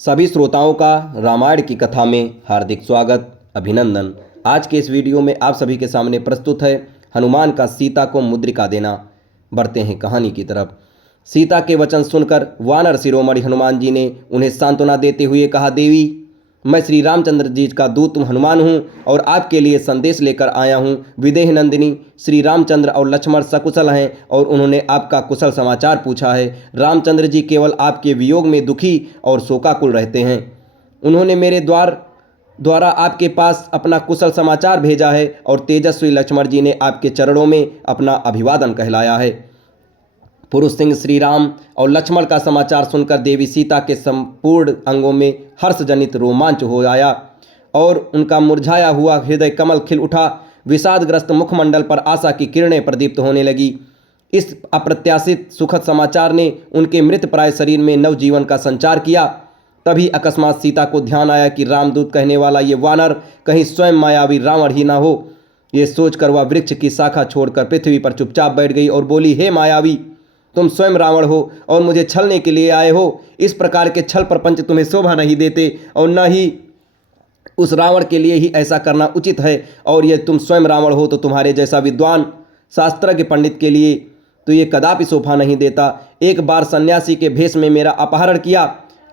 सभी श्रोताओं का रामायण की कथा में हार्दिक स्वागत अभिनंदन। आज के इस वीडियो में आप सभी के सामने प्रस्तुत है हनुमान का सीता को मुद्रिका देना। बढ़ते हैं कहानी की तरफ। सीता के वचन सुनकर वानर शिरोमणि हनुमान जी ने उन्हें सांत्वना देते हुए कहा, देवी, मैं श्री रामचंद्र जी का दूत हनुमान हूँ और आपके लिए संदेश लेकर आया हूँ। विदेह नंदिनी श्री रामचंद्र और लक्ष्मण सकुशल हैं और उन्होंने आपका कुशल समाचार पूछा है। रामचंद्र जी केवल आपके वियोग में दुखी और शोकाकुल रहते हैं। उन्होंने मेरे द्वारा आपके पास अपना कुशल समाचार भेजा है और तेजस्वी लक्ष्मण जी ने आपके चरणों में अपना अभिवादन कहलाया है। पुरुष सिंह श्री राम और लक्ष्मण का समाचार सुनकर देवी सीता के संपूर्ण अंगों में हर्षजनित रोमांच हो आया और उनका मुरझाया हुआ हृदय कमल खिल उठा। विषादग्रस्त मुखमंडल पर आशा की किरणें प्रदीप्त होने लगी। इस अप्रत्याशित सुखद समाचार ने उनके मृतप्राय शरीर में नवजीवन का संचार किया। तभी अकस्मात सीता को ध्यान आया कि रामदूत कहने वाला ये वानर कहीं स्वयं मायावी रावण ही ना हो। ये सोचकर वह वृक्ष की शाखा छोड़कर पृथ्वी पर चुपचाप बैठ गई और बोली, हे मायावी, तुम स्वयं रावण हो और मुझे छलने के लिए आए हो। इस प्रकार के छल प्रपंच तुम्हें शोभा नहीं देते और न ही उस रावण के लिए ही ऐसा करना उचित है। और यदि तुम स्वयं रावण हो तो तुम्हारे जैसा विद्वान शास्त्रज्ञ पंडित के लिए तो ये कदापि शोभा नहीं देता। एक बार सन्यासी के भेष में मेरा अपहरण किया,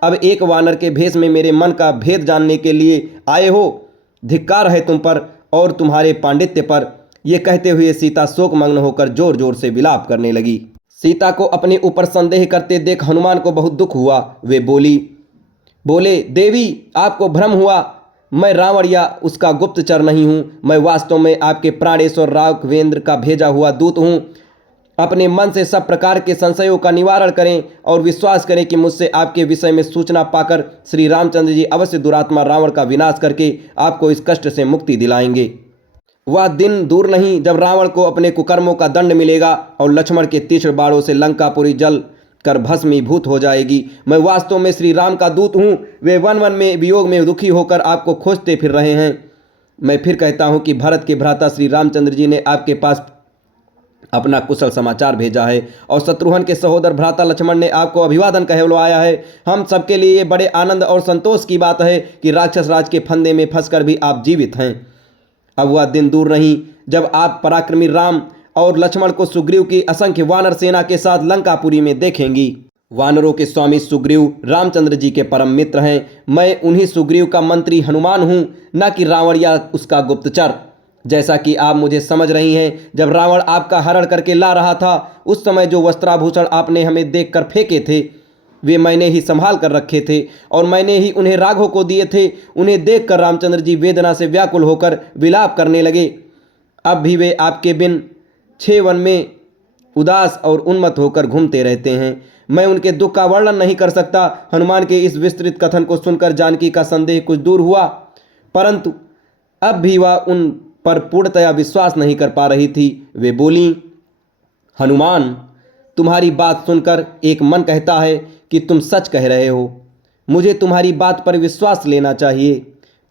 अब एक वानर के भेष में मेरे मन का भेद जानने के लिए आए हो। धिक्कार है तुम पर और तुम्हारे पांडित्य पर। यह कहते हुए सीता शोकमग्न होकर जोर जोर से विलाप करने लगी। सीता को अपने ऊपर संदेह करते देख हनुमान को बहुत दुख हुआ। वे बोले, देवी, आपको भ्रम हुआ। मैं रावण या उसका गुप्तचर नहीं हूँ। मैं वास्तव में आपके प्राणेश्वर राघवेंद्र का भेजा हुआ दूत हूँ। अपने मन से सब प्रकार के संशयों का निवारण करें और विश्वास करें कि मुझसे आपके विषय में सूचना पाकर श्री रामचंद्र जी अवश्य दुरात्मा रावण का विनाश करके आपको इस कष्ट से मुक्ति दिलाएंगे। वह दिन दूर नहीं जब रावण को अपने कुकर्मों का दंड मिलेगा और लक्ष्मण के तीक्ष्ण बाणों से लंकापुरी जल कर भस्मीभूत हो जाएगी। मैं वास्तव में श्री राम का दूत हूँ। वे वन वन में वियोग में दुखी होकर आपको खोजते फिर रहे हैं। मैं फिर कहता हूँ कि भरत के भ्राता श्री रामचंद्र जी ने आपके पास अपना कुशल समाचार भेजा है और शत्रुघ्न के सहोदर भ्राता लक्ष्मण ने आपको अभिवादन कहलवाया है। हम सबके लिए ये बड़े आनंद और संतोष की बात है कि राक्षस राज के फंदे में फंसकर भी आप जीवित हैं। अब वह दिन दूर नहीं जब आप पराक्रमी राम और लक्ष्मण को सुग्रीव की असंख्य वानर सेना के साथ लंकापुरी में देखेंगी। वानरों के स्वामी सुग्रीव रामचंद्र जी के परम मित्र हैं। मैं उन्हीं सुग्रीव का मंत्री हनुमान हूँ, न कि रावण या उसका गुप्तचर। जैसा कि आप मुझे समझ रही हैं, जब रावण आपका हरण करके ला रहा था उस समय जो वस्त्राभूषण आपने हमें देखकर फेंके थे वे मैंने ही संभाल कर रखे थे और मैंने ही उन्हें राघव को दिए थे। उन्हें देखकर रामचंद्र जी वेदना से व्याकुल होकर विलाप करने लगे। अब भी वे आपके बिन 6 वन में उदास और उन्मत्त होकर घूमते रहते हैं। मैं उनके दुख का वर्णन नहीं कर सकता। हनुमान के इस विस्तृत कथन को सुनकर जानकी का संदेह कुछ दूर हुआ, परंतु अब भी वह उन पर पूर्णतया विश्वास नहीं कर पा रही थी। वे बोली, हनुमान, तुम्हारी बात सुनकर एक मन कहता है कि तुम सच कह रहे हो। मुझे तुम्हारी बात पर विश्वास लेना चाहिए,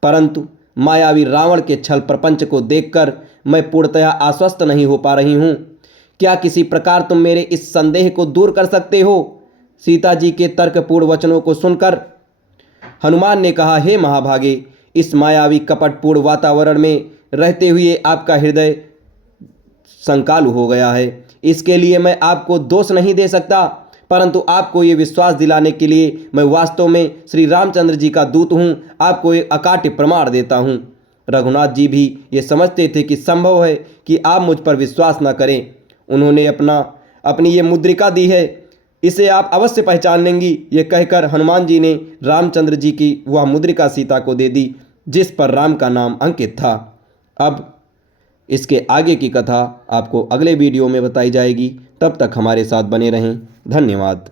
परंतु मायावी रावण के छल प्रपंच को देखकर मैं पूर्णतया आश्वस्त नहीं हो पा रही हूँ। क्या किसी प्रकार तुम मेरे इस संदेह को दूर कर सकते हो? सीता जी के तर्कपूर्ण वचनों को सुनकर हनुमान ने कहा, हे महाभागे, इस मायावी कपटपूर्ण वातावरण में रहते हुए आपका हृदय संकालु हो गया है। इसके लिए मैं आपको दोष नहीं दे सकता, परंतु आपको ये विश्वास दिलाने के लिए मैं वास्तव में श्री रामचंद्र जी का दूत हूँ। आपको एक अकाट्य प्रमाण देता हूँ। रघुनाथ जी भी ये समझते थे कि संभव है कि आप मुझ पर विश्वास न करें। उन्होंने अपनी ये मुद्रिका दी है, इसे आप अवश्य पहचान लेंगी। ये कहकर हनुमान जी ने रामचंद्र जी की वह मुद्रिका सीता को दे दी जिस पर राम का नाम अंकित था। अब इसके आगे की कथा आपको अगले वीडियो में बताई जाएगी। तब तक हमारे साथ बने रहें। धन्यवाद।